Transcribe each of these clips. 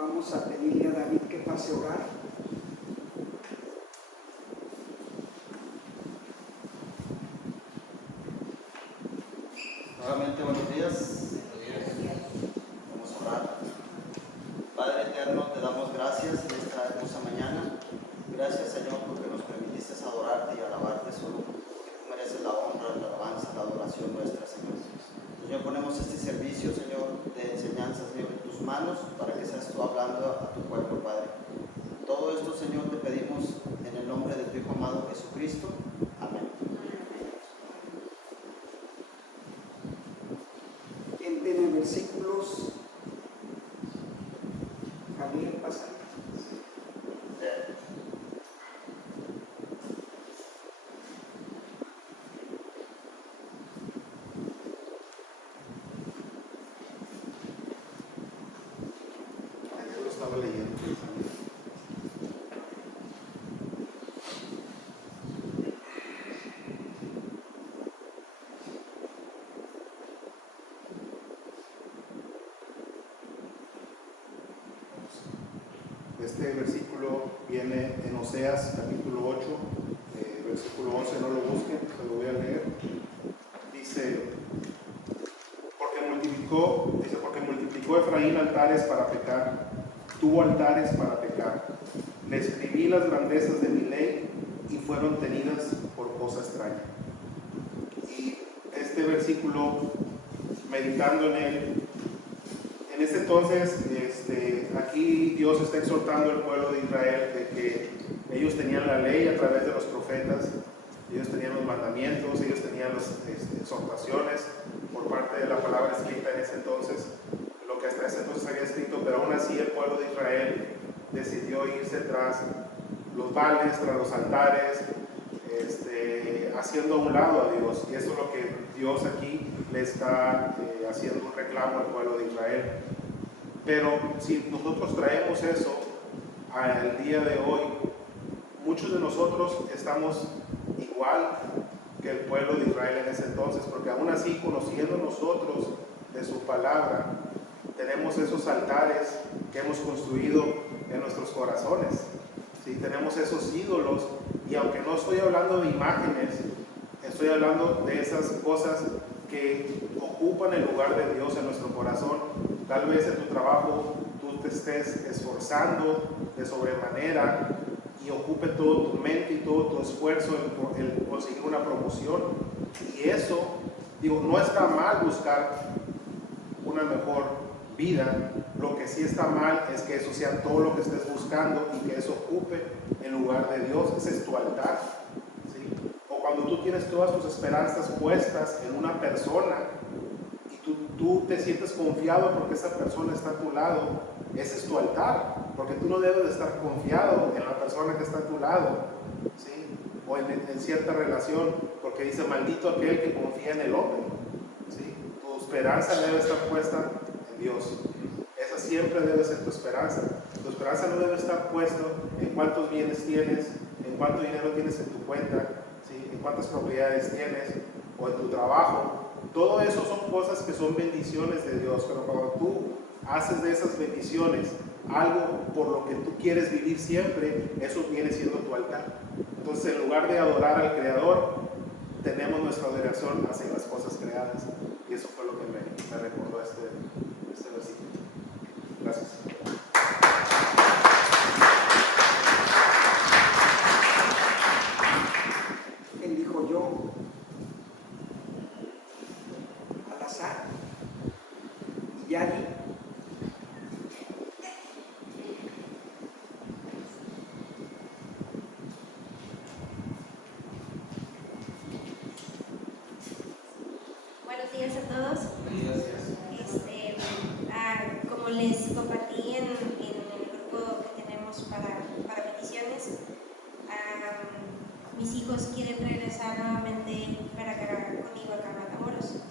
Vamos a pedirle a David que pase a orar. Nuevamente, buenos días. Vamos a orar. Padre eterno, te damos gracias en esta hermosa mañana. Gracias, Señor, porque nos permitiste adorarte y alabarte solo. Tú mereces la honra, la alabanza, la adoración nuestra, Señor. Señor, ponemos este servicio, Señor, de enseñanza, Señor, en tus manos para que seas tú hablando a tu pueblo, Padre. Todo esto, Señor, te pedimos en el nombre de tu Hijo amado Jesucristo. Amén. En versículos, Javier, pasa. Yo lo estaba leyendo. Este versículo viene en Oseas capítulo 8, versículo 11, no lo busquen, se lo voy a leer. Dice, porque multiplicó Efraín altares para pecar, tuvo altares para pecar. Le escribí las grandezas de mi ley y fueron tenidas por cosa extraña. Y este versículo, meditando en él, en este entonces, aquí Dios está exhortando al pueblo de Israel de que ellos tenían la ley a través de los profetas, ellos tenían los mandamientos, ellos tenían las exhortaciones por parte de la palabra escrita en ese entonces, lo que hasta ese entonces había escrito, pero aún así el pueblo de Israel decidió irse tras los Baales, tras los altares, haciendo a un lado a Dios, y eso es lo que Dios aquí le está haciendo un reclamo al pueblo de Israel. Pero si nosotros traemos eso al día de hoy, muchos de nosotros estamos igual que el pueblo de Israel en ese entonces, porque aún así, conociendo nosotros de su palabra, tenemos esos altares que hemos construido en nuestros corazones, ¿sí? Tenemos esos ídolos, y aunque no estoy hablando de imágenes, estoy hablando de esas cosas que ocupan el lugar de Dios en nuestro corazón. Tal vez en tu trabajo tú te estés esforzando de sobremanera y ocupe todo tu mente y todo tu esfuerzo en conseguir una promoción. Y eso, no está mal buscar una mejor vida. Lo que sí está mal es que eso sea todo lo que estés buscando y que eso ocupe el lugar de Dios. Ese es tu altar, ¿sí? O cuando tú tienes todas tus esperanzas puestas en una persona y tú te sientes confiado porque esa persona está a tu lado, ese es tu altar, porque tú no debes de estar confiado en la persona que está a tu lado, ¿sí? O en cierta relación, porque dice, maldito aquel que confía en el hombre, ¿sí? Tu esperanza debe estar puesta en Dios. Esa siempre debe ser tu esperanza. Tu esperanza no debe estar puesta en cuántos bienes tienes, en cuánto dinero tienes en tu cuenta, ¿sí? En cuántas propiedades tienes, o en tu trabajo. Todo eso son cosas que son bendiciones de Dios, pero cuando tú haces de esas bendiciones algo por lo que tú quieres vivir siempre, eso viene siendo tu altar. Entonces, en lugar de adorar al Creador, tenemos nuestra adoración hacia las cosas creadas. Y eso fue lo que me recordó este versículo. Gracias. Él dijo yo, al azar, y ya ahí. Buenos días a todos. Como les compartí en el grupo que tenemos para peticiones, mis hijos quieren regresar nuevamente para acá conmigo acá a Matamoros.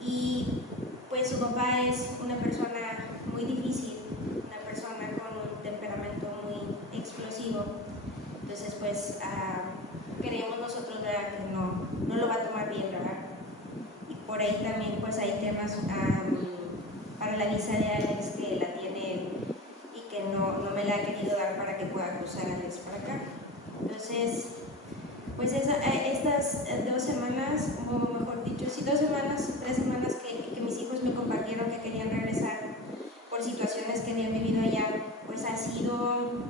Y pues su papá es una persona muy difícil, una persona con un temperamento muy explosivo. Entonces pues creemos nosotros, ¿verdad?, que no lo va a tomar bien, ¿verdad? Y por ahí también pues hay temas para la visa de Alex, que la tiene ayudar para que pueda cruzar Alex para acá. Entonces, pues estas 2 semanas, o mejor dicho, sí 2 semanas, 3 semanas que mis hijos me compartieron que querían regresar por situaciones que habían vivido allá, pues ha sido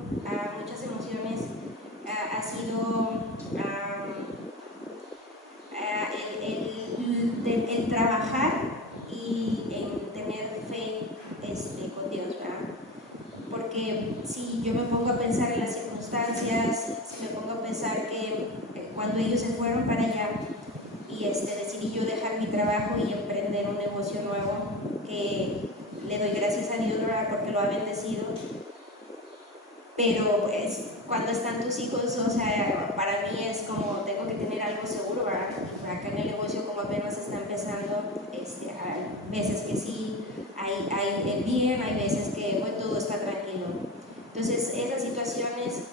muchas emociones, ha sido el trabajar y en tener fe con Dios, ¿verdad? Porque si yo me pongo a pensar en las circunstancias, si me pongo a pensar que cuando ellos se fueron para allá y decidí yo dejar mi trabajo y emprender un negocio nuevo, que le doy gracias a Dios, ¿verdad? Porque lo ha bendecido. Pero cuando están tus hijos, o sea, para mí es como tengo que tener algo seguro, ¿verdad? Acá en el negocio como apenas está empezando, hay veces que sí, hay bien, hay veces que pues, todo está tranquilo. Entonces esas situaciones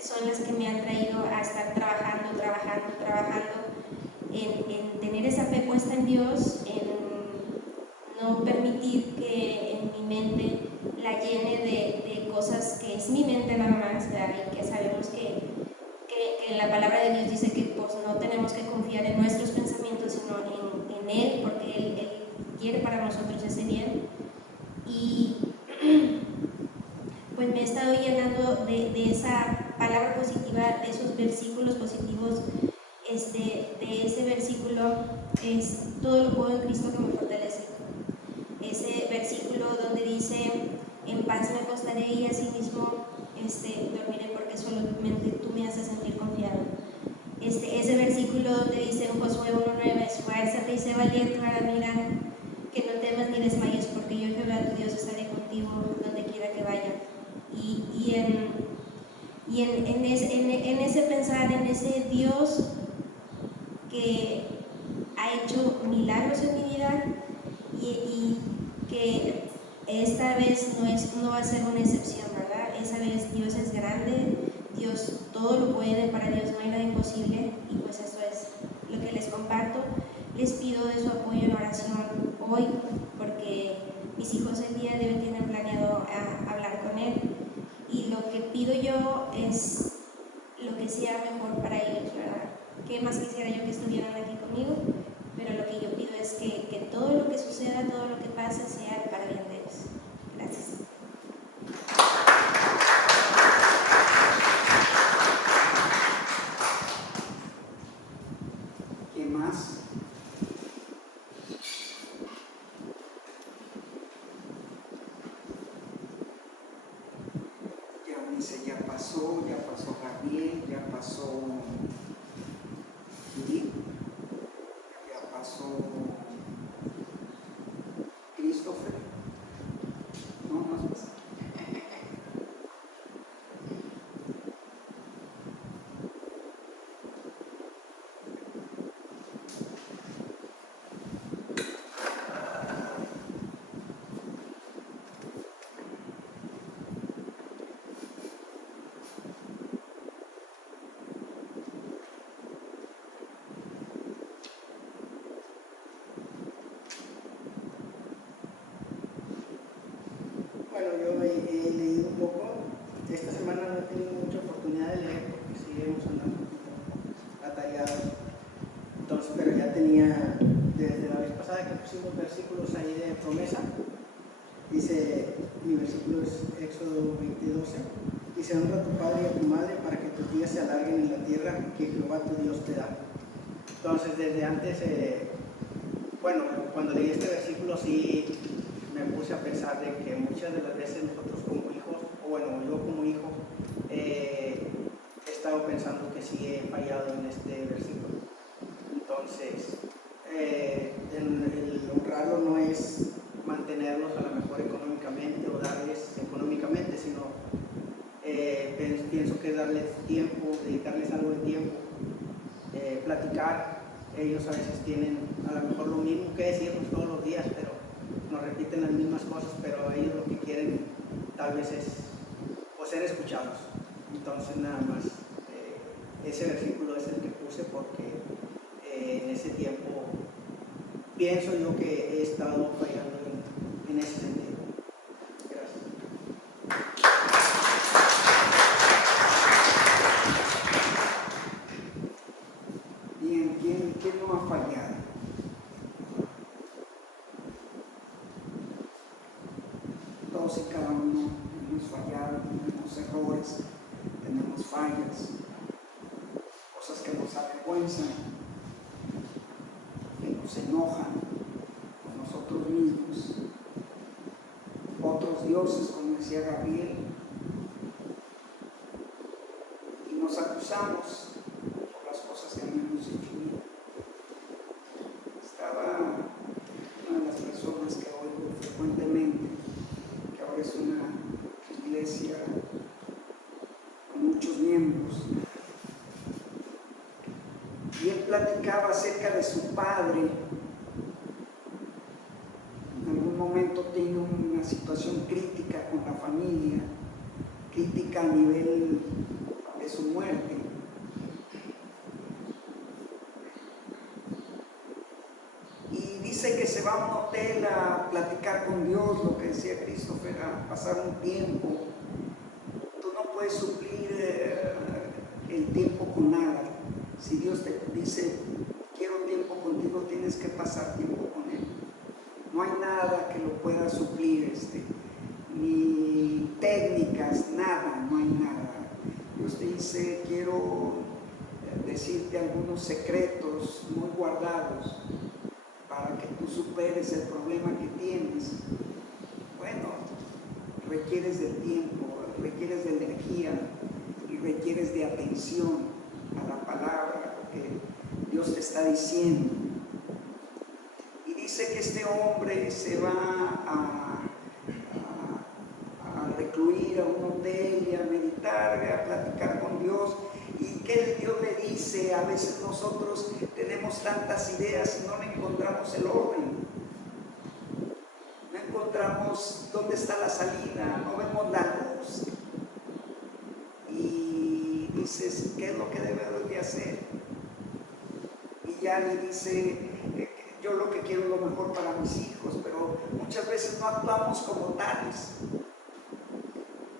son las que me han traído a estar trabajando en tener esa fe puesta en Dios, en no permitir que en mi mente la llene de cosas que es mi mente nada más, ¿verdad? Y que sabemos que la palabra de Dios dice que pues, no tenemos que confiar en nuestros pensamientos, sino en Él, porque Él quiere para nosotros ese bien. Y pues me he estado llenando de esa palabra positiva, de esos versículos positivos. De ese versículo es todo lo puedo en Cristo que me fortalece. Ese versículo donde dice en paz me acostaré y asimismo dormiré porque solamente tú me haces sentir confiado. Ese versículo donde dice en Josué 1:9, esfuérzate y sé valiente, para mira que no temas ni desmayes, porque yo Jehová tu Dios estaré contigo donde quiera que vaya. Y en ese pensar, en ese Dios que ha hecho milagros en mi vida y que esta vez no va a ser una excepción, ¿verdad? Esa vez Dios es grande, Dios todo lo puede, para Dios no hay nada imposible, y pues esto es lo que les comparto. Les pido de su apoyo en oración hoy, porque mis hijos el día de hoy tienen planeado hablar con Él, y lo que pido yo es lo que sea mejor para ellos, ¿verdad? ¿Qué más quisiera yo que estuvieran aquí conmigo? Pero lo que yo pido es que todo lo que suceda, todo lo que pase, sea para bien de ellos. Gracias. ¿Qué más? Ya Unice ya pasó Gabriel, ya pasó Judith, ya pasó Christopher. No, más pasa. Bueno, yo he leído un poco. Esta semana no he tenido mucha oportunidad de leer porque sí hemos andado un poquito atareados. Entonces, pero ya tenía, desde la vez pasada que pusimos versículos ahí de promesa, dice, mi versículo es Éxodo 20:12, dice, honra a tu padre y a tu madre para que tus días se alarguen en la tierra que Jehová tu Dios te da. Entonces, desde antes, bueno, cuando leí este versículo sí me puse a pensar de que muchas de las veces nosotros como hijos, o bueno, yo como hijo, he estado pensando que sí he fallado en este versículo. Entonces, el honrarlo no es mantenerlos a lo mejor económicamente o darles económicamente, sino pienso que es darles tiempo, dedicarles algo de tiempo, platicar. Ellos a veces tienen a lo mejor lo mismo que decirnos todos los días, pero nos repiten las mismas cosas, pero ellos lo que quieren tal vez es o ser escuchados. Entonces nada más, ese versículo es el que puse porque en ese tiempo pienso yo que he estado fallando en ese sentido. Gracias. todos y cada uno hemos fallado, tenemos errores, tenemos fallas, cosas que nos avergüenzan, que nos enojan con nosotros mismos, otros dioses, como decía Gabriel, y nos acusamos por las cosas que no hemos hecho bien. Estaba una de las personas que oigo frecuentemente, que ahora es una iglesia con muchos miembros, y él platicaba acerca de su padre. En algún momento tiene una situación crítica con la familia, crítica a nivel de su muerte. Y dice que se va a un hotel a platicar con Dios, lo que decía Christopher, a pasar un tiempo. Tú no puedes suplir el tiempo con nada. Si Dios te dice, quiero tiempo contigo, tienes que pasar tiempo con Él. No hay nada que lo pueda suplir, ni técnicas, nada, no hay nada. Dios te dice, quiero decirte algunos secretos muy guardados para que tú superes el problema que tienes. Bueno, requieres de tiempo, requieres de energía y requieres de atención a la palabra, lo que Dios te está diciendo. Y dice que este hombre se va a recluir a un hotel y a meditar, a platicar con Dios. Y que Dios le dice, a veces nosotros tenemos tantas ideas y no le encontramos el orden, no encontramos dónde está la salida, no vemos la luz. Y dices, ¿qué es lo que debemos de hacer? Y ya le dice, yo lo que quiero es lo mejor para mis hijos, pero muchas veces no actuamos como tales.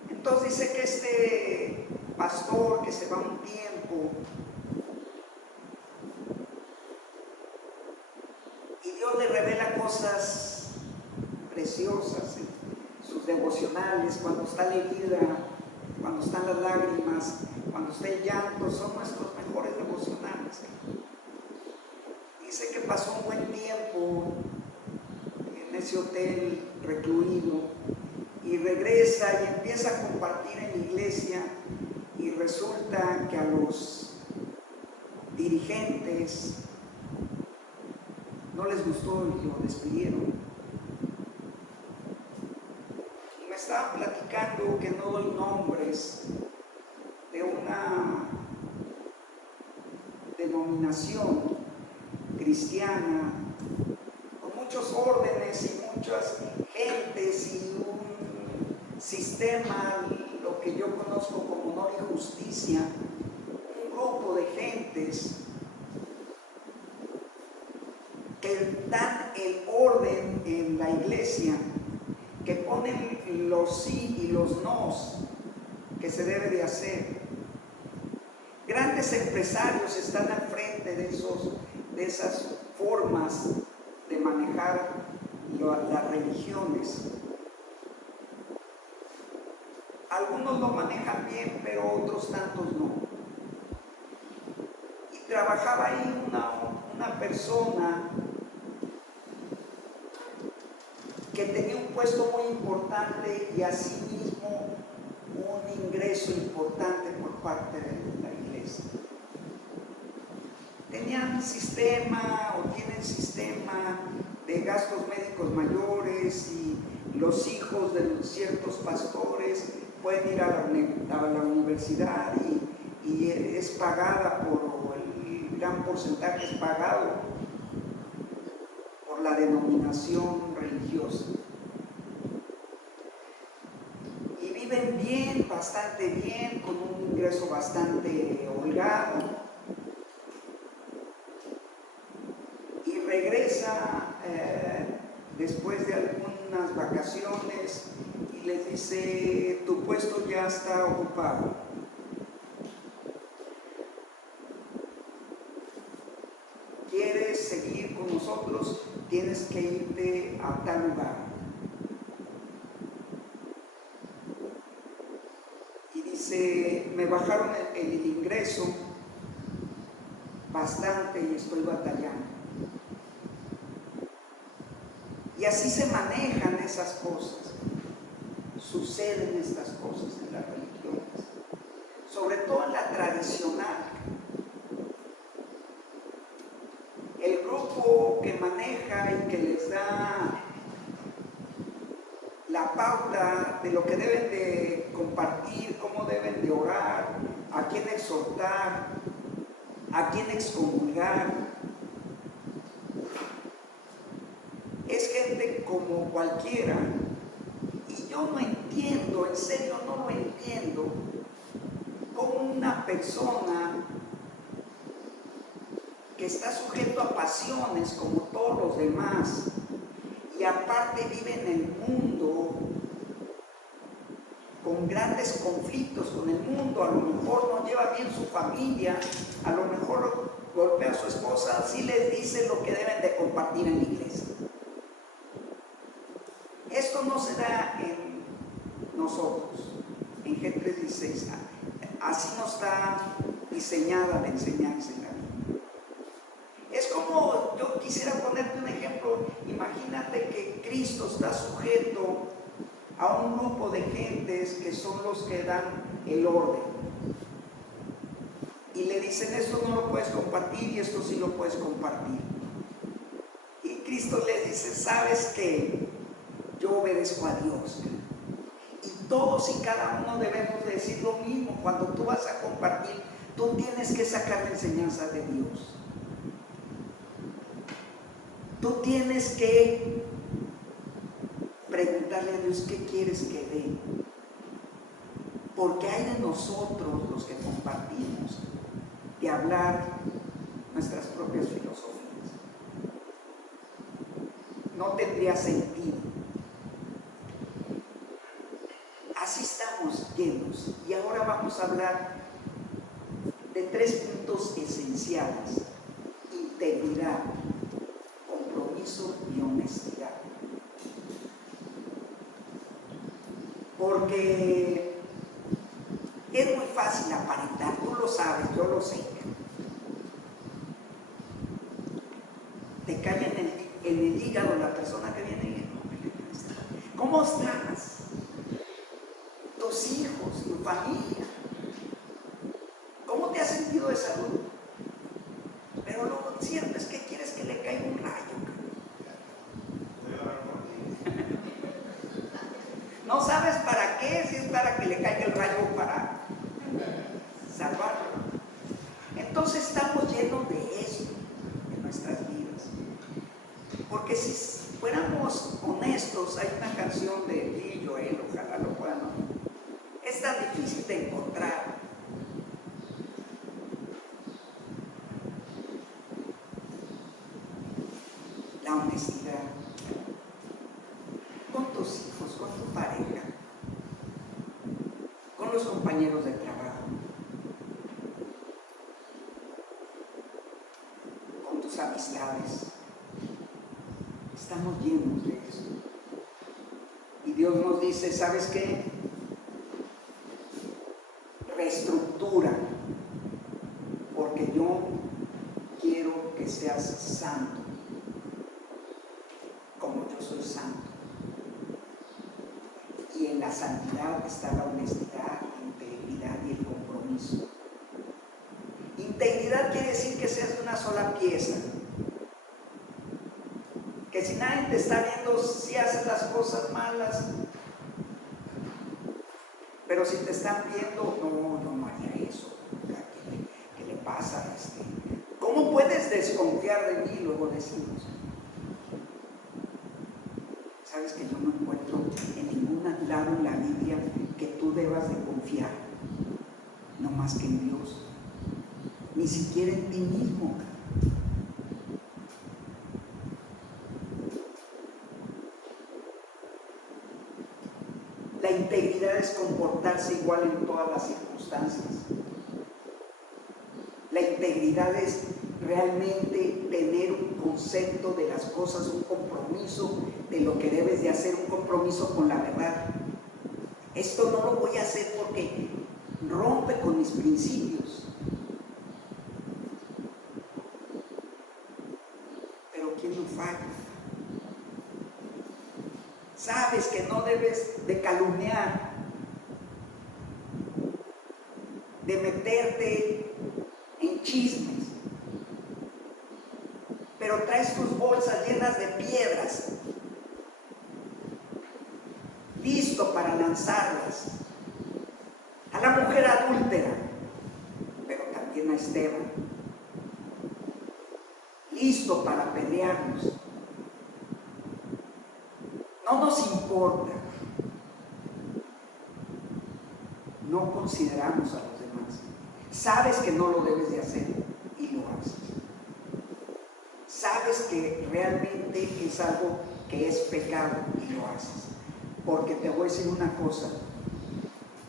Entonces dice que este pastor que se va un tiempo y Dios le revela cosas preciosas en sus devocionales, cuando está la herida, cuando están las lágrimas, cuando está el llanto, son nuestros mejores devocionales. Dice que pasó un buen tiempo en ese hotel recluido y regresa y empieza a compartir en la iglesia, y resulta que a los dirigentes no les gustó y lo despidieron. Y me estaban platicando, que no doy nombres, de una denominación cristiana con muchos órdenes y muchas gentes y un sistema, lo que yo conozco como honor y justicia, un grupo de gentes que dan el orden en la iglesia, que ponen los sí y los nos que se debe de hacer. Grandes empresarios están al frente de esas formas de manejar las religiones. Algunos lo manejan bien, pero otros tantos no. Y trabajaba ahí una persona que tenía un puesto muy importante y asimismo un ingreso importante por parte de la iglesia. Tenían sistema o tienen sistema de gastos médicos mayores, y los hijos de ciertos pastores pueden ir a la universidad y es pagada el gran porcentaje es pagado por la denominación religiosa. Y viven bien, bastante bien, con un ingreso bastante holgado. Y regresa después de algunas vacaciones y les dice, tu puesto ya está ocupado. ¿Quieres seguir con nosotros? Tienes que irte a tal lugar. me bajaron el ingreso bastante y estoy batallando. Y así se manejan esas cosas. Suceden estas cosas en las religiones, sobre todo en la tradicional. El grupo que maneja y que les da la pauta de lo que deben de compartir, cómo deben de orar, a quién exhortar, a quién excomulgar, es gente como cualquiera. Y yo no entiendo, en serio no lo entiendo, cómo una persona que está sujeto a pasiones como todos los demás y aparte vive en el mundo con grandes conflictos con el mundo, a lo mejor no lleva bien su familia, a lo mejor golpea a su esposa, así les dice lo que deben de compartir en la iglesia. Esto no se da en nosotros, en G316. Así no está diseñada la enseñanza en la Biblia. Es como, yo quisiera ponerte un ejemplo, imagínate que Cristo está sujeto a un grupo de gentes que son los que dan el orden. Y le dicen, esto no lo puedes compartir y esto sí lo puedes compartir. Y Cristo les dice, ¿sabes qué? Yo obedezco a Dios. Y todos y cada uno debemos decir lo mismo. Cuando tú vas a compartir, tú tienes que sacar la enseñanza de Dios. Tú tienes que preguntarle a Dios qué quieres que dé. Porque hay de nosotros los que compartimos de hablar nuestras propias filosofías. No tendría sentido. Así estamos llenos. Y ahora vamos a hablar de 3 puntos esenciales: integridad, compromiso y honestidad. Porque es muy fácil aparentar, tú lo sabes, yo lo sé. Te cae en el hígado la persona que viene y ¿cómo estás? Tus hijos, tu familia. ¿Cómo te has sentido de salud? Pero lo cierto es que quieres que le caiga un rayo. No sabes para qué, si es para que le caiga el rayo o para salvarlo. Entonces estamos llenos de eso en nuestras vidas. Porque si fuéramos honestos, hay una canción de Billy Joel, ojalá lo puedan oír. Es tan difícil de encontrar. La honestidad con tus hijos, con tu pareja, con los compañeros de trabajo, con tus amistades. Estamos llenos de eso. Y Dios nos dice, ¿sabes qué? Reestructura, porque yo quiero que seas santo, como yo soy santo. Y en la santidad está la honestidad, la integridad y el compromiso. Integridad quiere decir que seas de una sola pieza. Que si nadie te está viendo si haces las cosas malas, pero si te están viendo, no haría eso. ¿Qué le pasa a este? ¿Cómo puedes desconfiar de mí? Luego decimos. Sabes que yo no encuentro en ningún lado en la Biblia que tú debas de confiar, no más que en Dios, ni siquiera en ti mismo. La integridad es comportarse igual en todas las circunstancias. La integridad es realmente tener un concepto de las cosas, un compromiso de lo que debes de hacer, un compromiso con la verdad. Esto no lo voy a hacer porque rompe con mis principios. Pero ¿quién no falla? Sabes que no debes de calumniar, de meterte en chismes, pero traes tus bolsas llenas de piedras, listo para lanzarlas a la mujer adúltera, pero también a Esteban, listo para apedrearnos. No nos importa, no consideramos a los demás. Sabes que no lo debes de hacer y lo haces. Sabes que realmente es algo que es pecado y lo haces. Porque te voy a decir una cosa,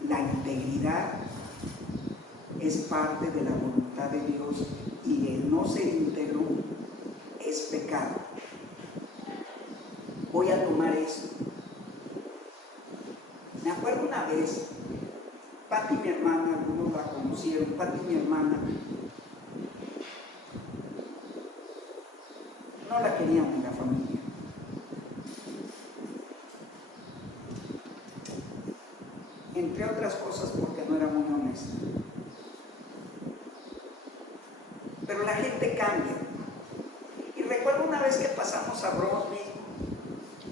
la integridad es parte de la voluntad de Dios y el no ser íntegro es pecado. Voy a tomar esto. Me acuerdo una vez, Pati, mi hermana, algunos la conocieron, Pati, mi hermana, no la querían en la familia. Entre otras cosas porque no era muy honesta. Pero la gente cambia. Y recuerdo una vez que pasamos a Brosby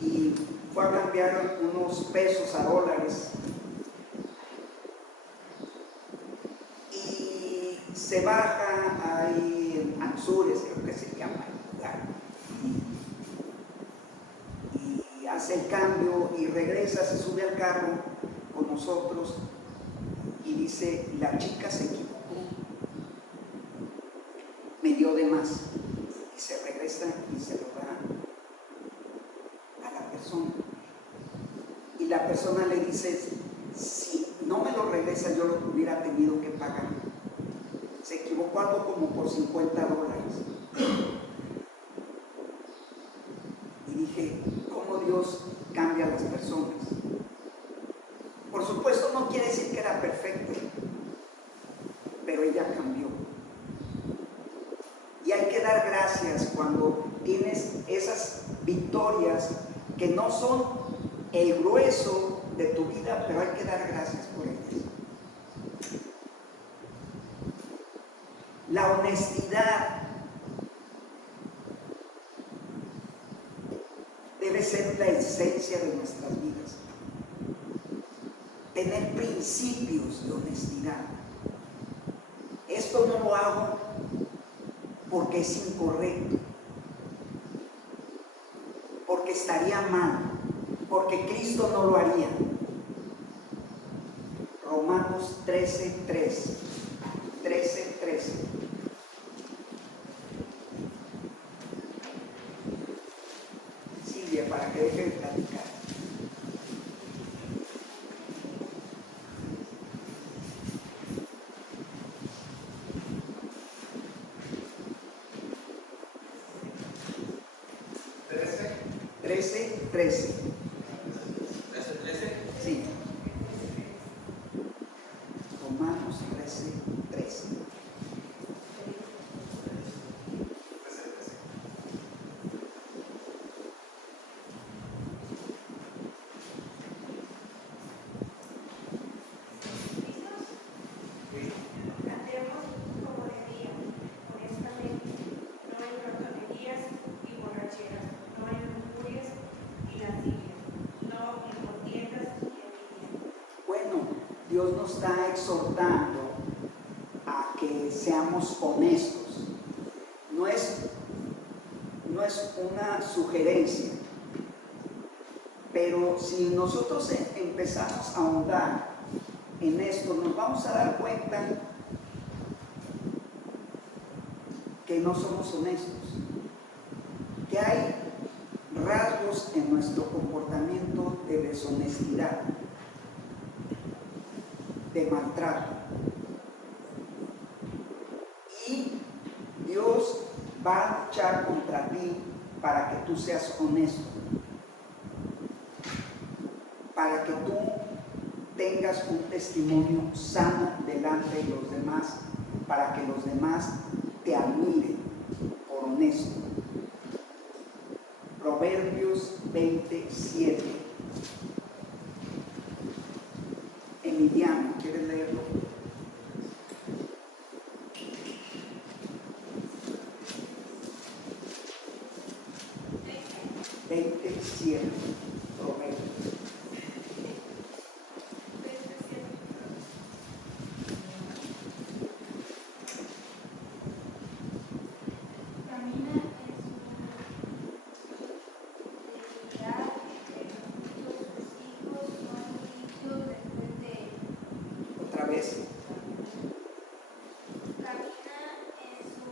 y fue a cambiar unos pesos a dólares. Y se baja ahí en Anzures, creo que se llama el lugar. Y hace el cambio y regresa, se sube al carro con nosotros y dice, la chica se equivocó, me dio de más, y se regresa y se lo da a la persona, y la persona le dice, si no me lo regresa yo lo hubiera tenido que pagar. Se equivocó algo como por $50. Y dije, ¿cómo Dios cambia a las personas? Por supuesto no quiere decir que era perfecta, pero ella cambió. Y hay que dar gracias cuando tienes esas victorias que no son el grueso de tu vida, pero hay que dar gracias por ellas. La honestidad debe ser la esencia de nuestras vidas. Tener principios de honestidad. Esto no lo hago porque es incorrecto, porque estaría mal, porque Cristo no lo haría. Romanos 13:13. Silvia, para que deje de platicar. Trece. Sí. Romanos 13:13. Andemos como debía, honestamente, no en glotonerías y borracheras, no en lujurias y lascivias, no en contiendas y envidias. Bueno, Dios nos está exhortando a que seamos honestos. No es una sugerencia, pero si nosotros empezamos a ahondar en esto, nos vamos a dar cuenta que no somos honestos, que hay rasgos en nuestro comportamiento de deshonestidad, de maltrato. Y Dios va a luchar contra ti para que tú seas honesto, para que tú tengas un testimonio sano delante de los demás, para que los demás te admiren por honesto. Proverbios 27. Emiliano, ¿quieres leerlo? 27, Proverbios. Camina en su integridad, sus hijos son dichos después de él. Otra vez. Camina en su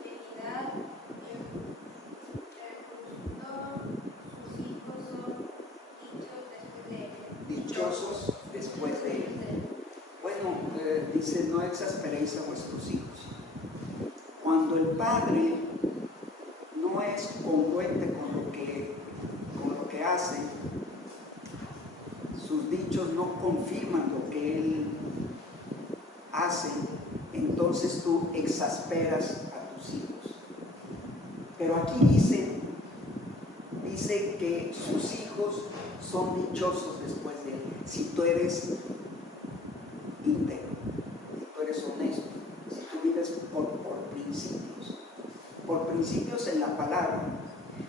integridad, el justo, sus hijos son dichos después de él. Dichosos después de él. Bueno, dice, no exasperéis a vuestros hijos. Cuando el padre no es congruente con lo que hace, sus dichos no confirman lo que él hace, entonces tú exasperas a tus hijos. Pero aquí dice que sus hijos son dichosos después de él. Si tú eres íntegro, si tú eres honesto, si tú vives por principios en la palabra.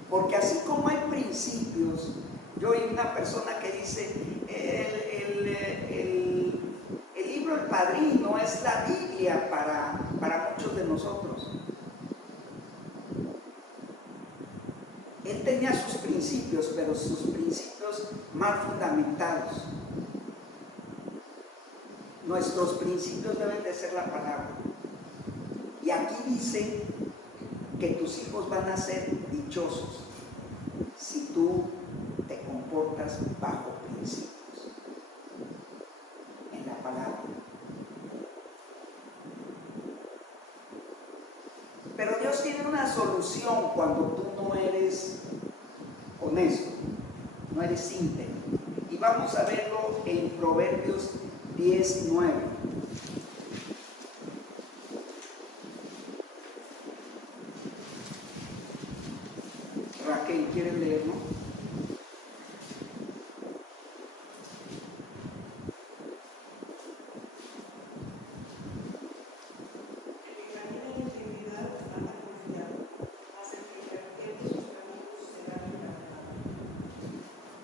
Porque así como hay principios, yo oí una persona que dice, el libro El Padrino es la Biblia para muchos de nosotros. Él tenía sus principios, pero sus principios mal fundamentados. Nuestros principios deben de ser la palabra. Y aquí dice que tus hijos van a ser dichosos si tú te comportas bajo principios en la palabra. Pero Dios tiene una solución cuando tú no eres honesto, no eres íntegro. Y vamos a verlo en Proverbios 19. Raquel, ¿quieres leerlo?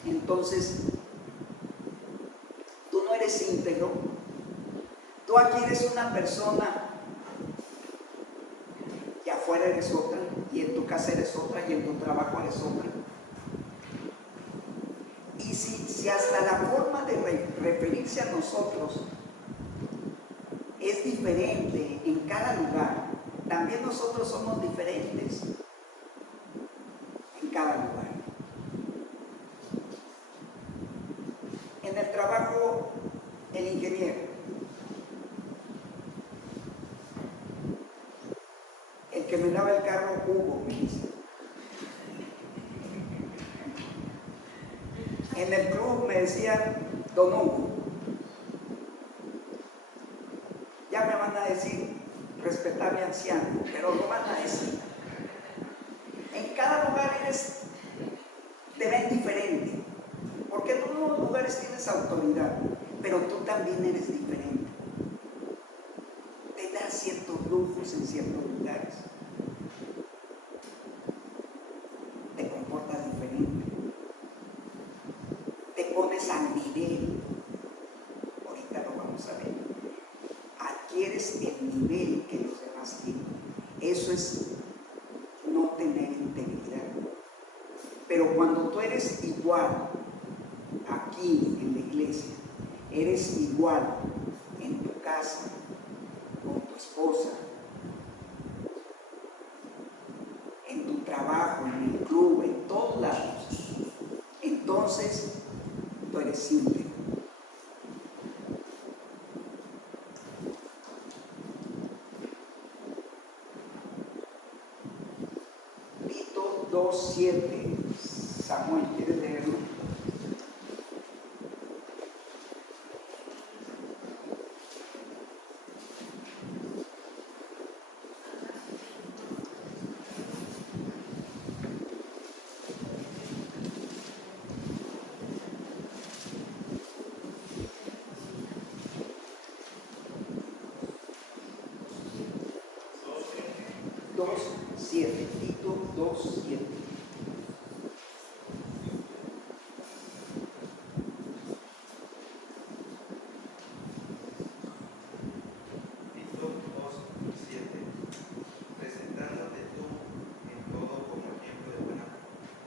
Entonces, tú no eres íntegro. Tú aquí eres una persona y afuera eres otra, y en tu casa eres otra, y en tu trabajo eres otra. Y si hasta la forma de referirse a nosotros es diferente en cada lugar, también nosotros somos diferentes en cada lugar. En el trabajo, el ingeniero, el que me lava el carro, Hugo, me dice. En el club me decían Don Hugo. Ya me van a decir respetable anciano, pero lo van a decir. En cada lugar te ven diferente, porque en unos lugares tienes autoridad, pero tú también eres diferente. Te das ciertos lujos en ciertos lugares. Te comportas diferente. Te pones al nivel. Ahorita lo vamos a ver. Adquieres el nivel que los demás tienen. Eso es no tener integridad. Pero cuando tú eres igual aquí en la iglesia, eres igual en tu casa, con tu esposa, en tu trabajo, en el club, en todos lados, entonces tú eres íntegro. Tito 2:7. Samuel, ¿quieres leerlo? 7, Tito 2, 7. Tito 2:7, presentándote tú en todo como ejemplo de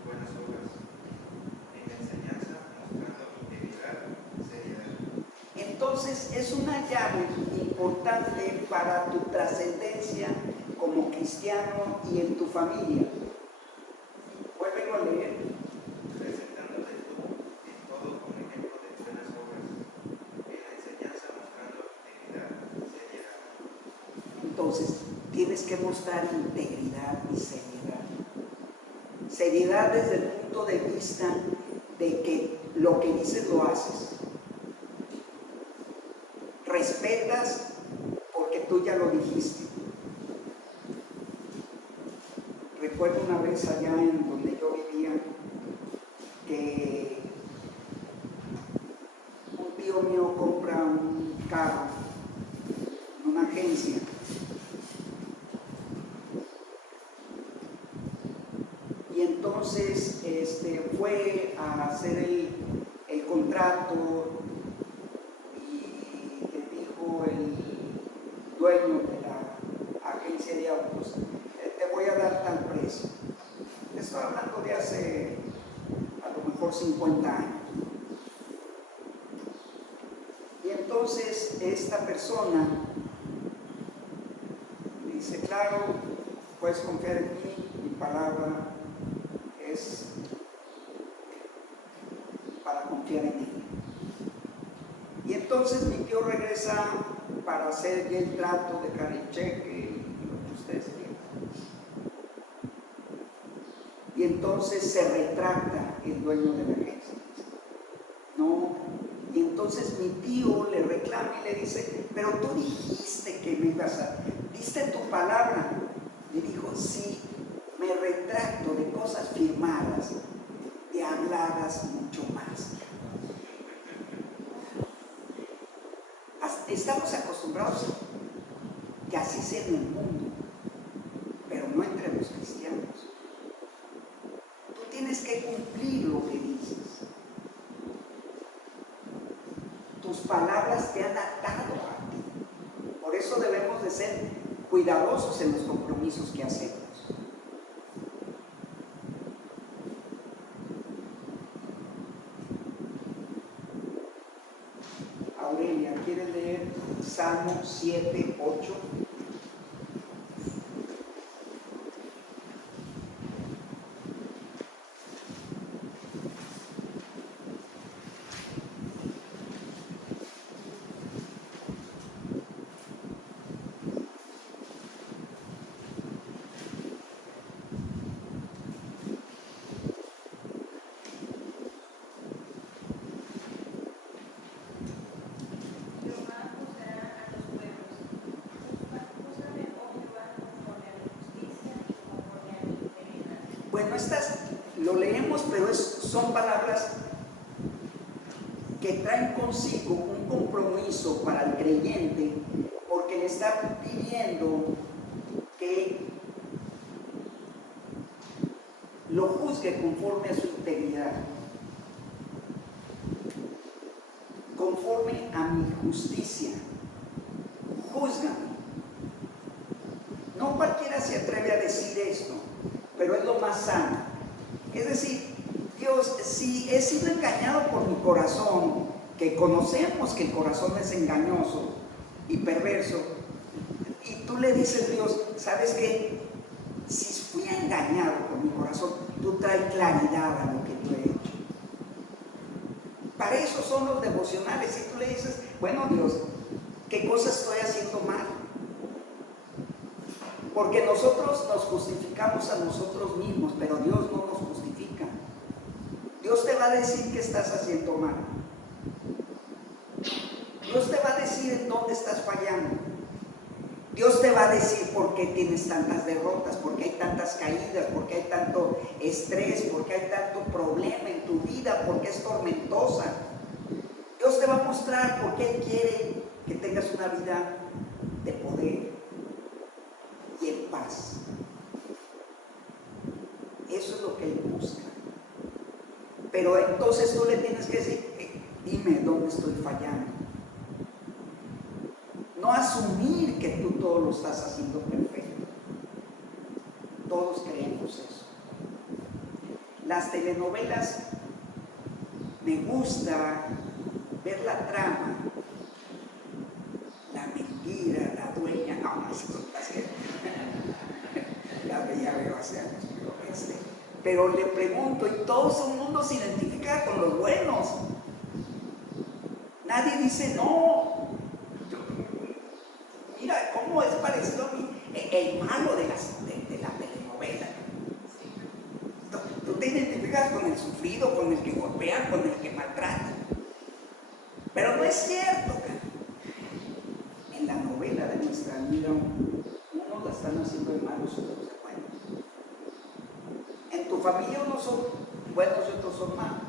buenas obras, en la enseñanza mostrando integridad, seriedad. Entonces es una llave importante para tu trascendencia como cristiano y en tu familia. Vuélvelo a leer. Presentándote tú en todo como ejemplo de buenas obras, en la enseñanza mostrando integridad, seriedad. Entonces tienes que mostrar integridad y seriedad. Seriedad desde el punto de vista de que lo que dices lo haces. Respetas porque tú ya lo dijiste. Recuerdo una vez allá en donde yo vivía que un tío mío compra un carro en una agencia y entonces fue a hacer el contrato y le dijo el dueño de la agencia de autos, te voy a dar tal precio. Estoy hablando de hace a lo mejor 50 años. Y entonces esta persona dice, claro, puedes confiar en mí, mi palabra es para confiar en ella. Y entonces mi tío regresa para hacer ya el trato, dejar el cheque y lo que ustedes quieran. Y entonces se retracta el dueño de la agencia. No. Y entonces mi tío le reclama y le dice, pero tú dijiste que me ibas a... ¿Diste tu palabra? Le dijo, sí, me retracto de cosas firmadas, de habladas mucho más. Estamos acostumbrados que así sea en el mundo, pero no entre los cristianos. Tú tienes que cumplir lo que dices. Tus palabras te han atado a ti. Por eso debemos de ser cuidadosos en los compromisos que hacemos. Aurelia, ¿quieres leer Salmo 7, 8? Bueno, estas lo leemos, pero son palabras que traen consigo un compromiso para el creyente, porque le está pidiendo que lo juzgue conforme a su integridad, conforme a mi justicia. Júzgame. No cualquiera se atreve a decir esto, pero es lo más sano. Es decir, Dios, si he sido engañado por mi corazón, que conocemos que el corazón es engañoso y perverso, y tú le dices, Dios, ¿sabes qué? Si fui engañado por mi corazón, tú traes claridad a lo que yo he hecho. Para eso son los devocionales. Y tú le dices, bueno, Dios, ¿qué cosas estoy haciendo mal? Porque nosotros nos justificamos a nosotros mismos, pero Dios no nos justifica. Dios te va a decir que estás haciendo mal. Dios te va a decir en dónde estás fallando. Dios te va a decir por qué tienes tantas derrotas, por qué hay tantas caídas, por qué hay tanto estrés, por qué hay tanto problema en tu vida, por qué es tormentosa. Dios te va a mostrar por qué quiere que tengas una vida de poder y en paz. Eso es lo que él busca. Pero entonces tú le tienes que decir, dime dónde estoy fallando. No asumir que tú todo lo estás haciendo perfecto. Todos creemos eso. Las telenovelas, me gusta ver la trama, la mentira, la dueña, no es que la veía veo hace años, pero le pregunto, y todo el mundo se identifica con los buenos. Nadie dice, no, mira cómo es parecido a mí, el malo de la telenovela. Tú te identificas con el sufrido, con el que golpea, con el que maltrata. Pero no es cierto. En la novela de nuestra vida, unos la están haciendo de malos y otros de buenos. En tu familia unos son buenos y otros son malos.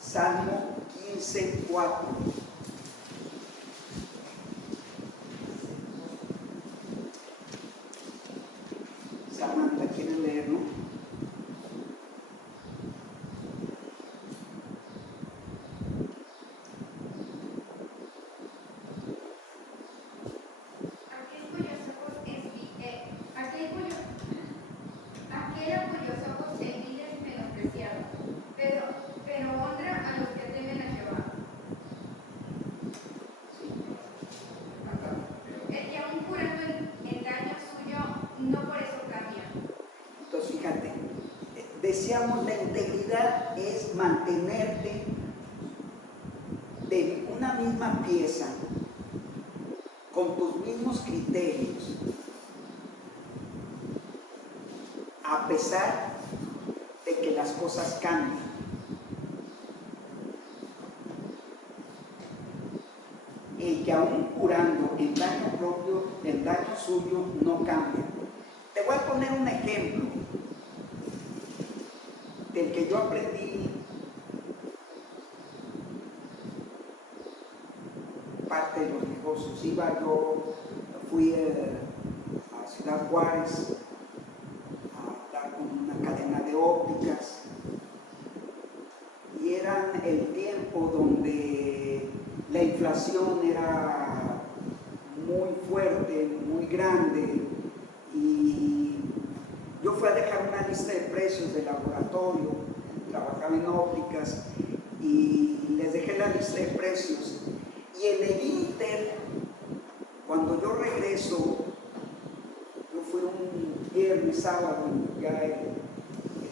Salmo 15:4. Samantha, ¿quieres leerlo? Aquel a cuyos ojos el vil es menospreciado, pero honra a los que temen a Jehová. El que aún curando el daño suyo, no por eso cambia. Entonces, fíjate, decíamos, la integridad es mantenerte de una misma pieza, con tus mismos criterios, a pesar de que las cosas cambien. El que aún curando el daño propio, el daño suyo, no cambia. Te voy a poner un ejemplo del que yo aprendí parte de los negocios. Fui a Ciudad Juárez a dar con una cadena de ópticas, y era el tiempo donde la inflación era muy fuerte, muy grande, y yo fui a dejar una lista de precios de laboratorio, trabajaba en ópticas, y les dejé la lista de precios. Y en el Inter, cuando yo regreso, yo fui un viernes, sábado, ya el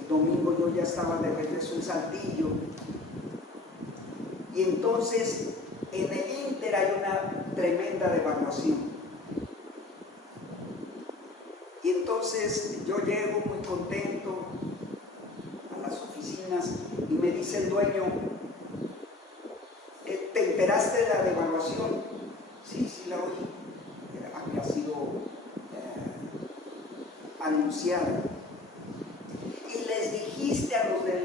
domingo yo ya estaba de regreso en Saltillo, y entonces en el Inter hay una tremenda devaluación. Y entonces yo llego muy contento a las oficinas y me dice el dueño, ¿te enteraste de la devaluación? Sí, la oí. Había sido anunciada. Y les dijiste a los de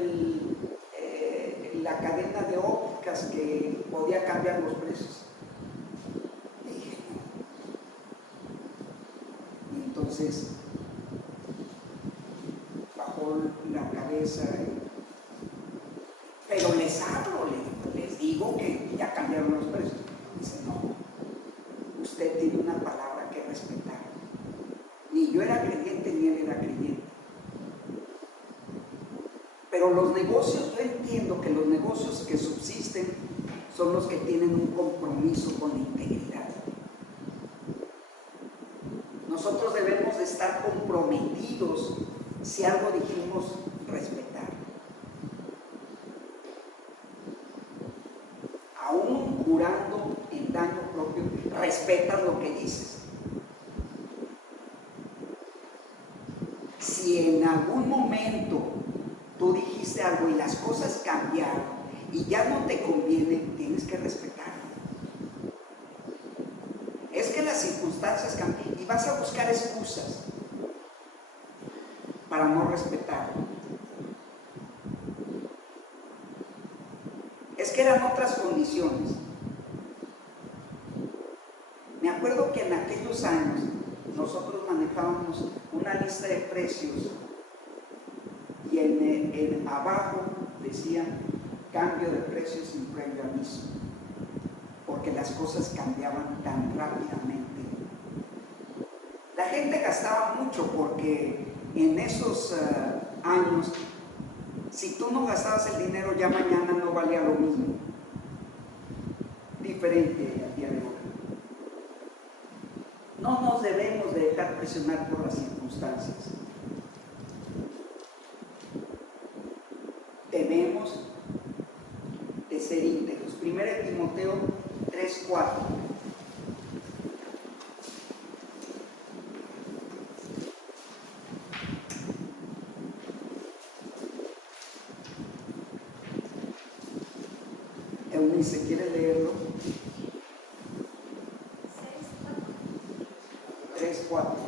la cadena de ópticas que podía cambiar los precios. Le dije, no. Y entonces bajó la cabeza. Pero les hablo, les digo que ya cambiaron los precios. Dice, no, usted tiene una palabra que respetar. Ni yo era creyente, ni él era creyente. Pero los negocios, yo entiendo que los negocios que subsisten son los que tienen un compromiso con la integridad. Nosotros debemos de estar comprometidos si algo dijimos respetar. Aún jurando en daño propio, respetas lo que dices. Si en algún momento tú dijiste algo y las cosas cambiaron y ya no te conviene, tienes que respetarlo. Es que las circunstancias cambian y vas a buscar excusas para no respetarlo. Es que eran otras condiciones. Me acuerdo que en aquellos años nosotros manejábamos una lista de precios y en abajo decía cambio de precios sin previo aviso, porque las cosas cambiaban tan rápidamente. La gente gastaba mucho porque en esos años, si tú no gastabas el dinero, ya mañana no valía lo mismo. Diferente al día de hoy. No nos debemos de dejar presionar por las circunstancias. Debemos de ser íntegros. 1 Timoteo 3:4. Eunice, ¿quiere leerlo? 3:4.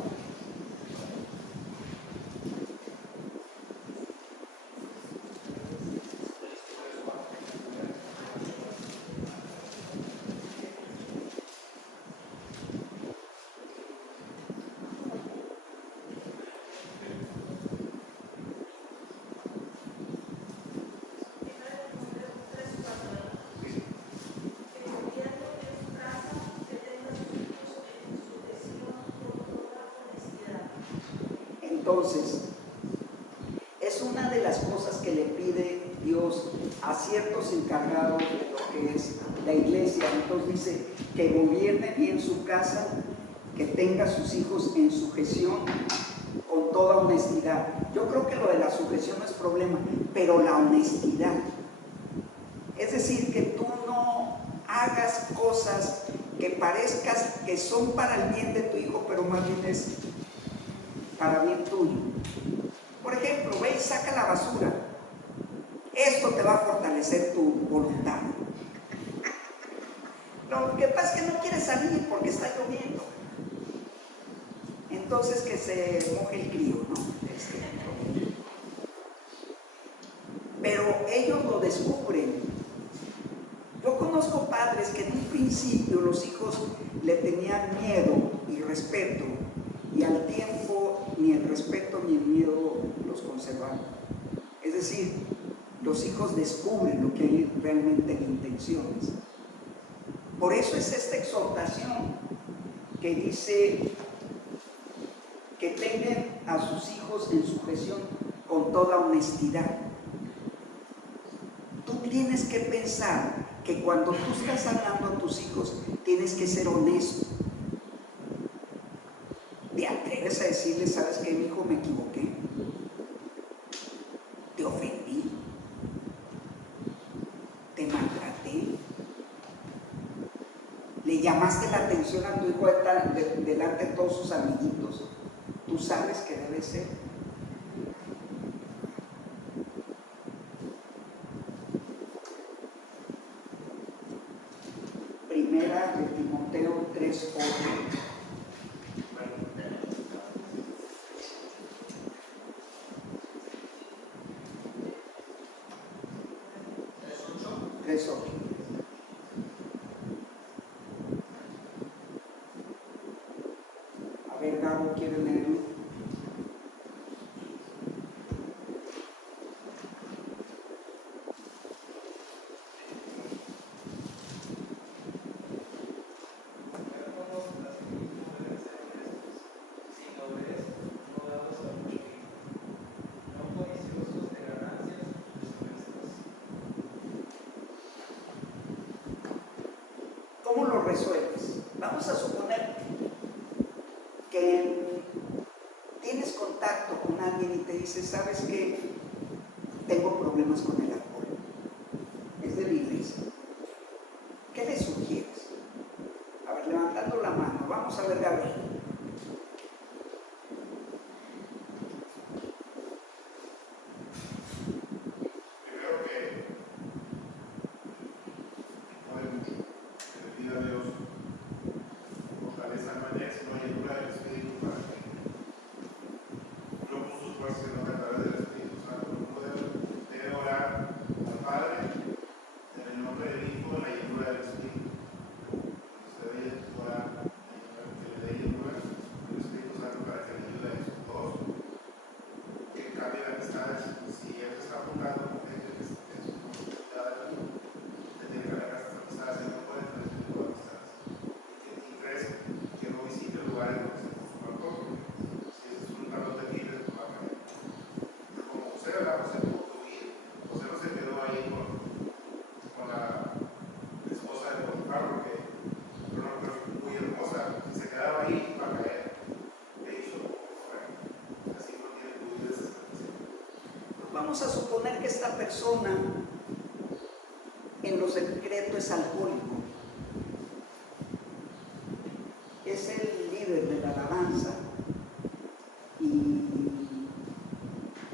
Entonces, es una de las cosas que le pide Dios a ciertos encargados de lo que es la iglesia. Entonces dice que gobierne bien su casa, que tenga a sus hijos en sujeción con toda honestidad. Yo creo que lo de la sujeción no es problema, pero la honestidad. Es decir, que tú no hagas cosas que parezcas que son para el bien de tu hijo, pero más bien es para bien tuyo. Por ejemplo, ve y saca la basura. Esto te va a fortalecer tu voluntad. Lo que pasa es que no quieres salir porque está lloviendo. Entonces que se moje el crío, ¿no? Pero ellos lo descubren. Yo conozco padres que en un principio los hijos le tenían miedo y respeto, y al tiempo ni el respeto ni el miedo los conservaron. Es decir, los hijos descubren lo que hay realmente en intenciones. Por eso es esta exhortación que dice que tengan a sus hijos en sujeción con toda honestidad. Tú tienes que pensar que cuando tú estás hablando a tus hijos, tienes que ser honesto. ¿Te atreves a decirle, sabes qué, mi hijo, me equivoqué? ¿Te ofendí? ¿Te maltraté? ¿Le llamaste la atención a tu hijo delante de todos sus amiguitos? ¿Tú sabes que debe ser? Primera de Timoteo 3:8. A ver, Gabo, ¿quiere leerlo? ¿Cómo lo resuelves? Vamos a suponer que tienes contacto con alguien y te dice, ¿sabes qué? Tengo problemas con el alcohol. Es de la iglesia. ¿Qué le sugieres? A ver, levantando la mano. Vamos a ver, Gabriel. Primero que no hay mucho, que le pida a Dios fortaleza no y llenura del Espíritu para que yo con sus fuerzas, sino que a través del Espíritu Santo uno debe orar Vamos a suponer que esta persona en lo secreto es alcohólico. Es el líder de la alabanza y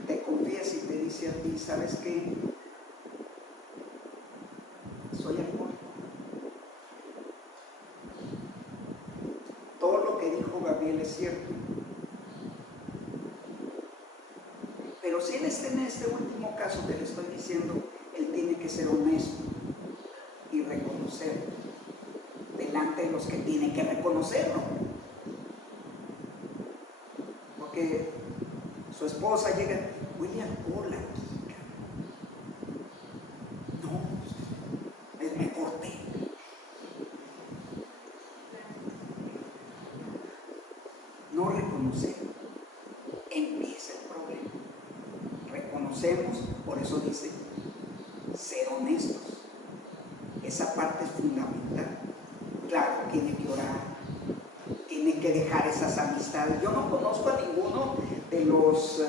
te confiesa y te dice a ti, ¿sabes qué? Soy alcohólico. Todo lo que dijo Gabriel es cierto. Pero si él está en este último caso que le estoy diciendo, él tiene que ser honesto y reconocerlo delante de los que tienen que reconocerlo. Porque su esposa llega, huele alcohol aquí. No, me corté. No reconocer, empieza el problema. Reconocemos, por eso dice, ser honestos. Esa parte es fundamental. Claro, tiene que orar, tiene que dejar esas amistades. Yo no conozco a ninguno de los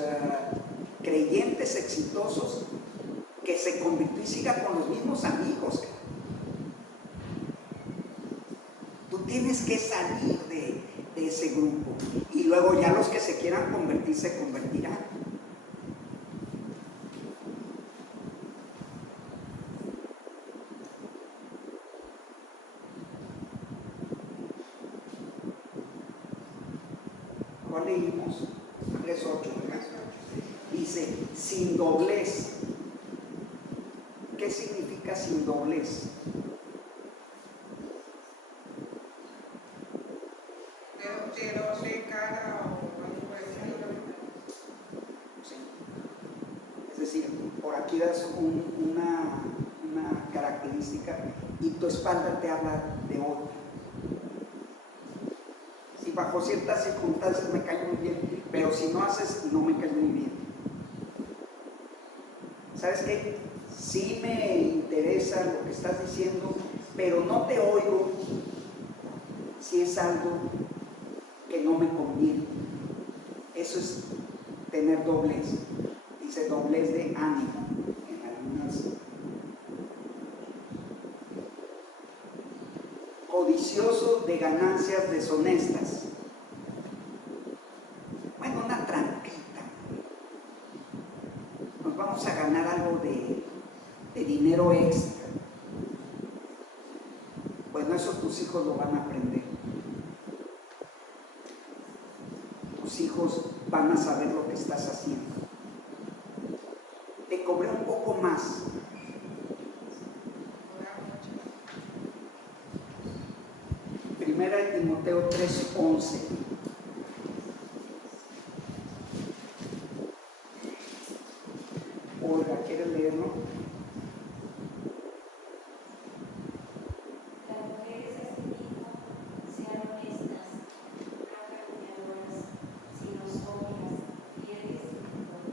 creyentes exitosos que se convirtió y siga con los mismos amigos. Tú tienes que salir de ese grupo y luego ya los que se quieran convertir se convertirán. ¿Cuál leímos? 3:8, ¿verdad? Dice, sin doblez. ¿Qué significa sin doblez? De doble cara o algo así. Sí. Es decir, por aquí das una característica y tu espalda te habla de otra. Si bajo ciertas circunstancias me cae muy bien, pero si no haces, no me cae muy bien. ¿Sabes qué? Sí me interesa lo que estás diciendo, pero no te oigo si es algo que no me conviene. Eso es tener doblez. Dice doblez de ánimo en algunas. Codicioso de ganancias deshonestas. Bueno, una tranquita. Nos vamos a ganar algo de dinero extra. Bueno, eso tus hijos lo van a aprender. Tus hijos van a saber lo que estás haciendo. Te cobré un poco más. Primera de Timoteo 3:11. Olga, ¿quieres leerlo? Las mujeres asimismo sean honestas, no calumniadoras, sino sobrias, fieles en todo.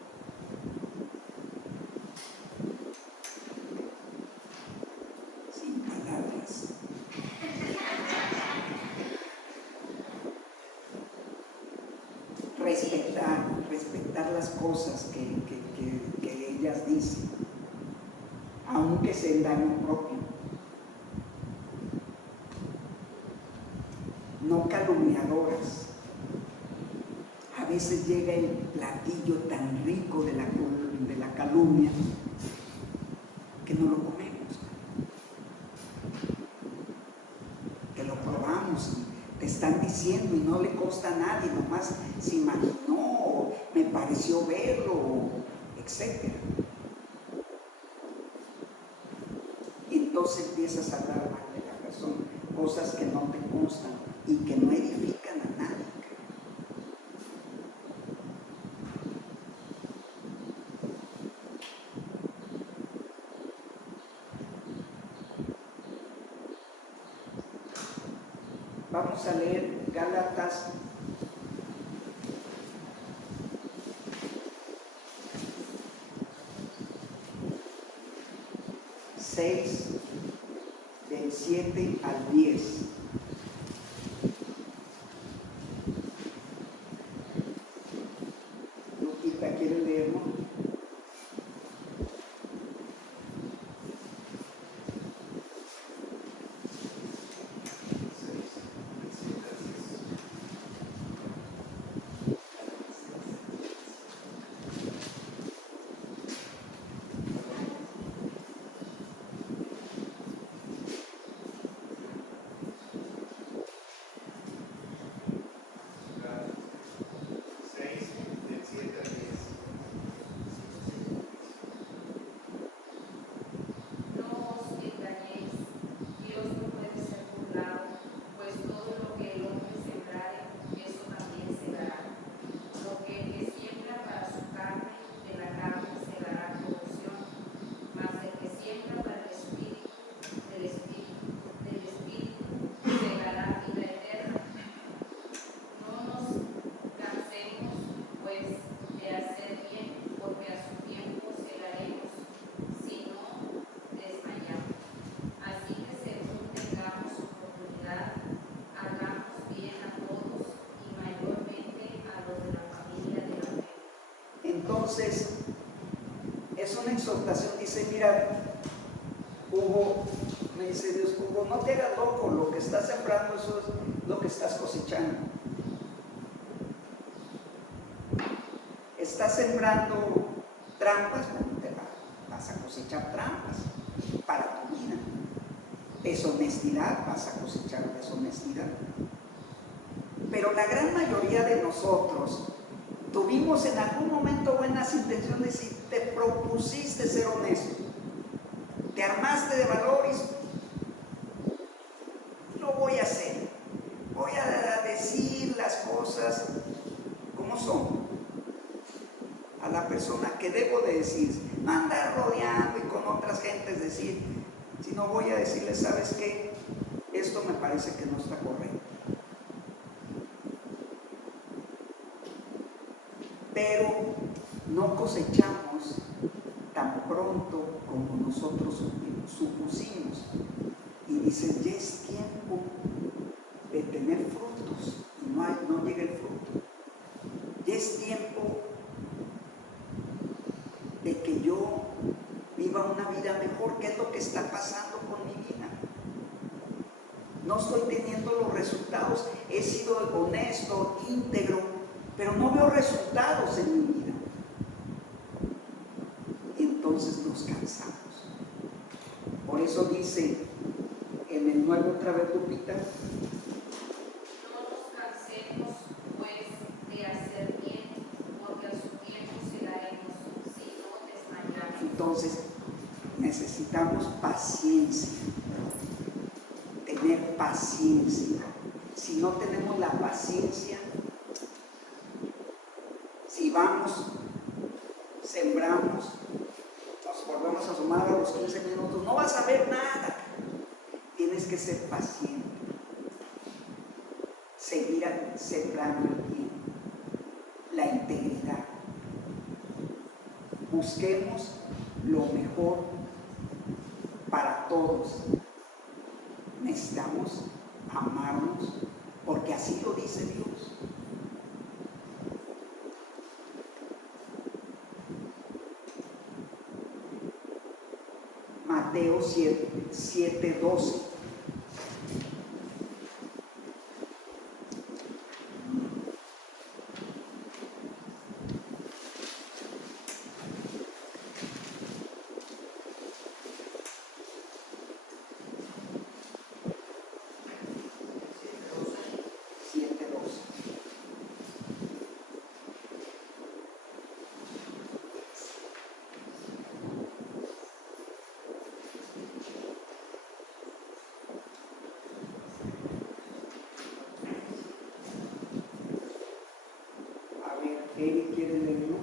Sin palabras. Respetar las cosas que ellas dicen, aunque sea daño propio. No calumniadoras. A veces llega el platillo tan rico de la calumnia que no lo comemos, que lo probamos, te están diciendo y no le consta a nadie, nomás se imaginó, me pareció verlo, etc. Y entonces empiezas a hablar mal de la persona, cosas que no te constan y que no edifican a nadie. Vamos a leer Gálatas 6, del 7 al 10. Lupita, ¿quieres leerlo? exhortación, dice, mira, Hugo, me dice Dios, Hugo, no te hagas loco, lo que estás sembrando, eso es lo que estás cosechando. Estás sembrando trampas, bueno, vas a cosechar trampas para tu vida. Deshonestidad, vas a cosechar deshonestidad. Pero la gran mayoría de nosotros tuvimos en algún momento buenas intenciones y te propusiste ser honesto. Te armaste de valor y lo voy a hacer. Voy a decir las cosas como son. A la persona que debo de decir, no andar rodeando y con otras gentes decir, sino voy a decirle, ¿sabes qué? Esto me parece que no está correcto. Pero no cosechamos tan pronto como nosotros supusimos. Y dices, ya es tiempo de tener frutos y no llega el fruto. Ya es tiempo de que yo viva una vida mejor. ¿Qué es lo que está pasando con mi vida? No estoy teniendo los resultados. He sido honesto, íntegro, pero no veo resultados en mi vida. Y entonces nos cansamos. Por eso dice en el 9 otra vez, Lupita, No nos cansemos, pues, de hacer bien, porque a su tiempo segaremos, si no desmayamos. entonces necesitamos paciencia, tener paciencia. Si no tenemos la paciencia, si vamos, sembramos, nos volvemos a asomar a los 15 minutos, no vas a ver nada. Tienes que ser paciente, seguir sembrando el bien, la integridad. Busquemos lo mejor para todos. Necesitamos amarnos, porque así lo dice Dios. Mateo 7:12. Eric, ¿quiere leerlo?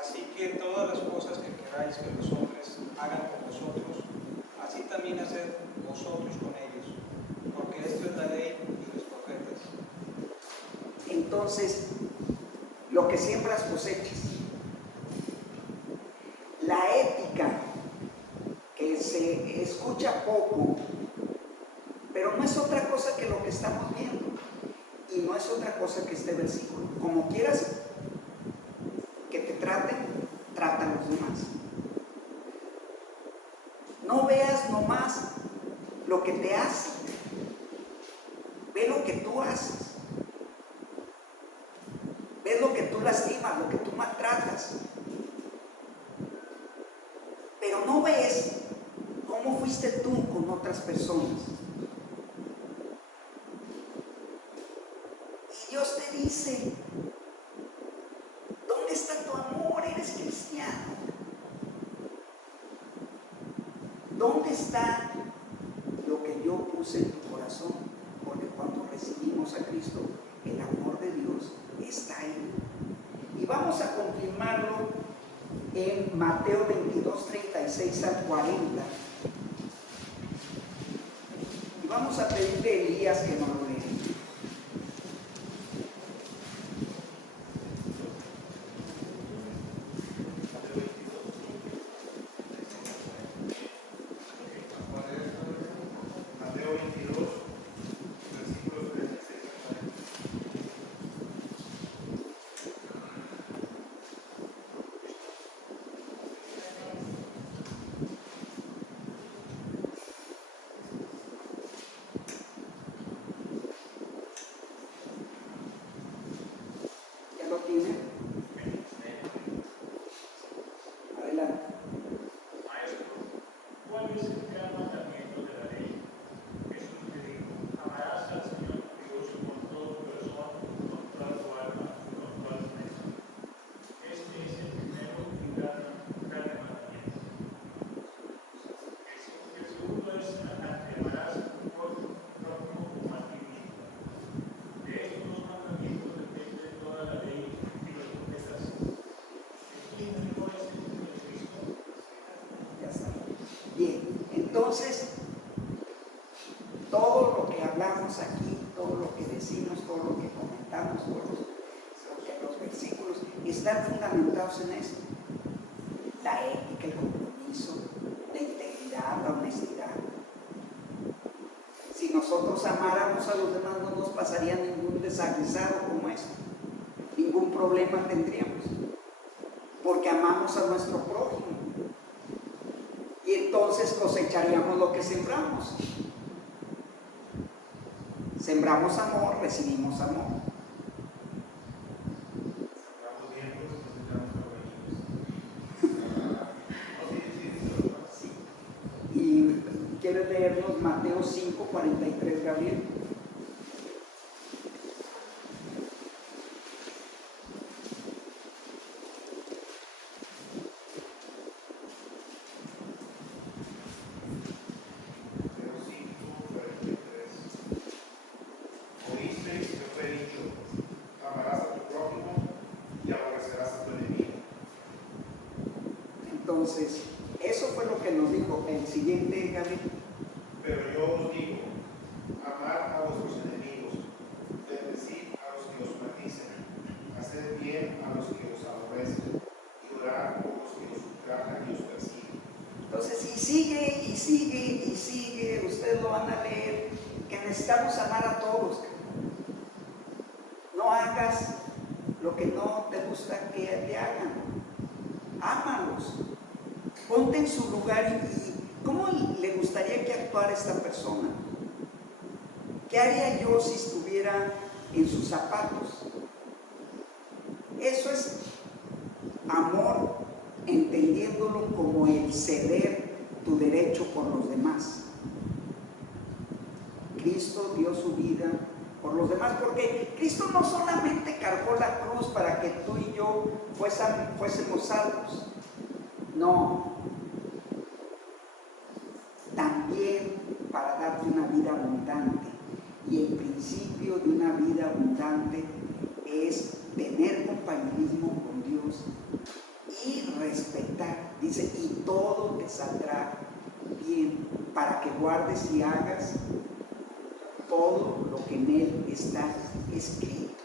Así que todas las cosas que queráis que los hombres hagan con vosotros, así también haced vosotros con ellos, porque esto es la ley y los profetas. Entonces, lo que siembras cosechas. La ética, que se escucha poco, pero no es otra cosa que lo que estamos viendo. Y no es otra cosa que este versículo. Como quieras que te traten, trata a los demás. No veas nomás lo que te hacen. Ve lo que tú haces. Ve lo que tú lastimas, lo que tú maltratas. Pero no ves cómo fuiste tú con otras personas. Dios te dice, ¿dónde está tu amor? Eres cristiano. ¿Dónde está lo que yo puse en tu corazón? Porque cuando recibimos a Cristo, el amor de Dios está ahí. Y vamos a confirmarlo en Mateo 22, 36 al 40. Y vamos a pedirle a Elías que nos lo lea. fundamentados en esto: la ética, el compromiso, la integridad, la honestidad. Si nosotros amáramos a los demás, no nos pasaría ningún desaguisado como esto, ningún problema tendríamos, porque amamos a nuestro prójimo, y entonces cosecharíamos lo que sembramos. Sembramos amor, recibimos amor. Sembramos vientos, cosechamos torbellinos. Sí. Y ¿quieres leernos Mateo 5:43, Gabriel? Mateo 5:43. Oísteis que fue dicho: amarás a tu prójimo y aborrecerás a tu enemigo. Entonces, eso fue lo que nos dijo el siguiente, Gabriel. Pero yo os digo: amad a vuestros enemigos, bendecid a los que os maldicen, haced bien a los que os aborrecen, y orad por los que os ultrajan y os persiguen. Entonces, y sigue, y sigue, y sigue, ustedes lo van a leer, que necesitamos amar a todos. No hagas lo que no te gusta que te hagan. Ámalos. Ponte en su lugar y ¿cómo le gustaría que actuara esta persona? ¿Qué haría yo si estuviera en sus zapatos? Eso es amor, entendiéndolo como el ceder tu derecho por los demás. Cristo dio su vida por los demás, porque Cristo no solamente cargó la cruz para que tú y yo fuésemos salvos. No, también para darte una vida abundante. Y el principio de una vida abundante es tener compañerismo con Dios y respetar. Dice, y todo te saldrá bien, para que guardes y hagas todo lo que en él está escrito.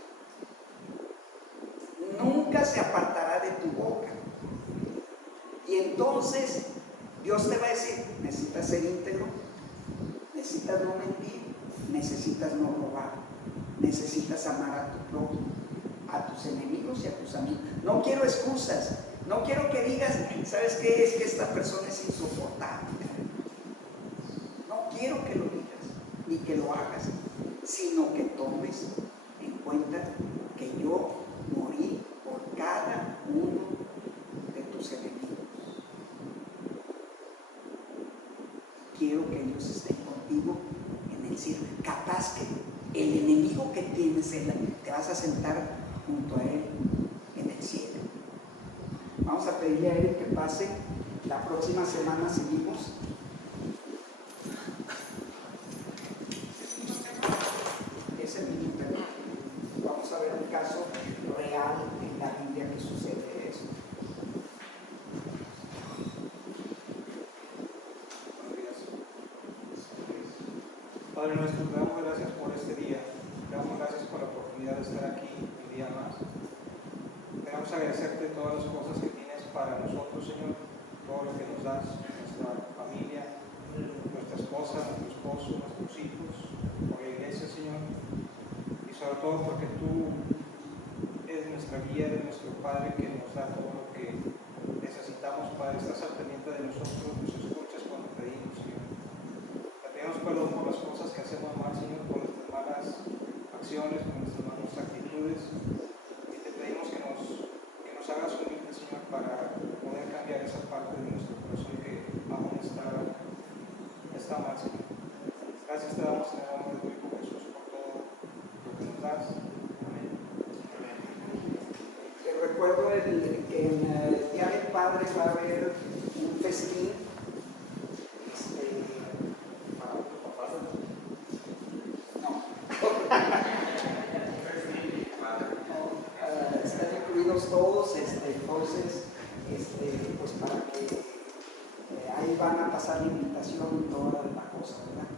Nunca se apartará de tu boca. Y entonces Dios te va a decir: necesitas ser íntegro, necesitas no mentir, necesitas no robar, necesitas amar a tu prójimo, a tus enemigos y a tus amigos. No quiero excusas, no quiero que digas: ¿sabes qué? Es que esta persona es insoportable. No quiero que lo digas, ni que lo hagas, sino que tomes en cuenta que yo morí por cada uno de tus enemigos. Quiero que ellos estén contigo en el cielo. Capaz que el enemigo que tienes, te vas a sentar junto a él en el cielo. Vamos a pedirle a él que pase. La próxima semana seguimos. Ese mismo tema. Vamos a ver un caso real en la Biblia que sucede eso. Padre nuestro, te damos gracias por este día, te damos gracias por la oportunidad de estar aquí un día más. Queremos agradecerte todas las cosas que tienes para nosotros, Señor, todo lo que nos das, nuestra familia, nuestra esposa, nuestro esposo, nuestros hijos, por la iglesia, Señor, y sobre todo porque tú eres nuestra guía, eres nuestro Padre que nos da todo lo que necesitamos, Padre. Estás al pendiente de nosotros, nos escuchas cuando pedimos, Señor. Pedimos perdón por las cosas que hacemos mal, Señor, por nuestras malas acciones, por nuestras malas actitudes. Y te pedimos que nos hagas humildes, Señor, para poder cambiar esa parte de nuestro corazón que aún está mal, Señor. Gracias te damos en el nombre de tu Hijo Jesús por todo lo que nos das. Amén. Recuerdo que en el Día del Padre va a haber un festín. Están incluidos todos, entonces, pues para que ahí van a pasar la invitación y toda la cosa, ¿verdad?